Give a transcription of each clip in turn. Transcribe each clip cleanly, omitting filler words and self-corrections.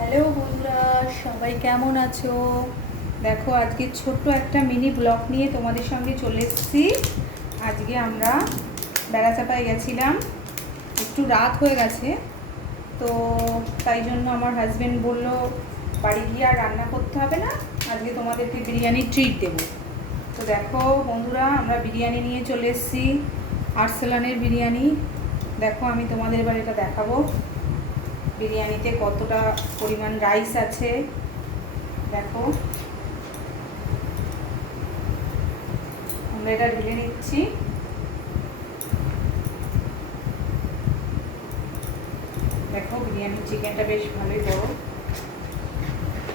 Hello বন্ধুরা, সবাই কেমন আছো? দেখো, আজকে ছোট্ট একটা মিনি ব্লগ নিয়ে তোমাদের সঙ্গে চলে এসেছি। আজকে আমরা বেড়াচাপায় গেছিলাম, একটু রাত হয়ে গেছে, তো তাই জন্য আমার হাজব্যান্ড বললো বাড়ি গিয়ে আর রান্না করতে হবে না, আজকে তোমাদেরকে বিরিয়ানি ট্রিট দেবো। তো দেখো বন্ধুরা, আমরা বিরিয়ানি নিয়ে চলে এসেছি, আরসালানের বিরিয়ানি। দেখো, আমি তোমাদের এবার এটা দেখাবো বিরিয়ানিতে কতটা পরিমাণ রাইস আছে। দেখো, আমরা এটা ঢেলে নিচ্ছি। দেখো, বিরিয়ানির চিকেনটা বেশ ভালোই বড়,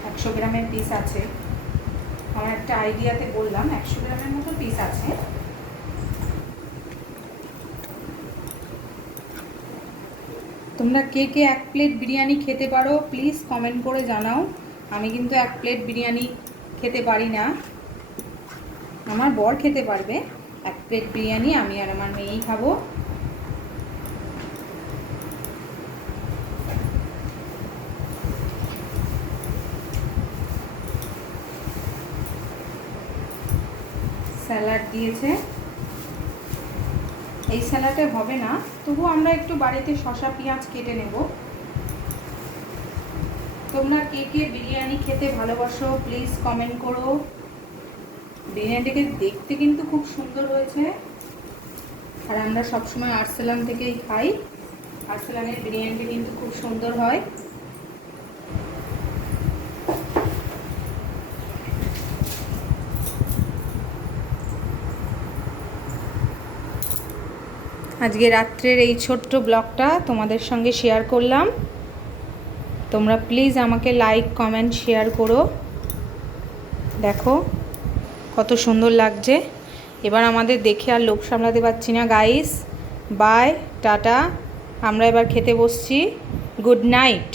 100 গ্রামের পিস আছে। আমার একটা আইডিয়াতে বললাম 100 গ্রামের মতো পিস আছে। তোমরা কে কে 1 প্লেট বিরিয়ানি খেতে পারো প্লিজ কমেন্ট করে জানাও। আমি কিন্তু 1 প্লেট বিরিয়ানি খেতে পারি না, আমার বর খেতে পারবে। 1 প্লেট বিরিয়ানি আমি আর আমার মেয়েই খাবো। স্যালাড দিয়েছে, এই স্যালাডে হবে না, তবু আমরা একটু বাড়িতে শসা পেঁয়াজ কেটে নেব। তোমরা কে কে বিরিয়ানি খেতে ভালোবাসো প্লিজ কমেন্ট করো। বিরিয়ানিটাকে দেখতে কিন্তু খুব সুন্দর হয়েছে, আর আমরা সবসময় আরসালান থেকেই খাই। আরসালানের বিরিয়ানিটা কিন্তু খুব সুন্দর হয়। আজকে রাত্রের এই ছোট্ট ব্লগটা তোমাদের সঙ্গে শেয়ার করলাম। তোমরা প্লিজ আমাকে লাইক কমেন্ট শেয়ার করো। দেখো কত সুন্দর লাগছে। এবার আমাদের দেখে আর লোভ সামলাতে পারছি না গাইস। বাই, টাটা, আমরা এবার খেতে বসছি। Good night.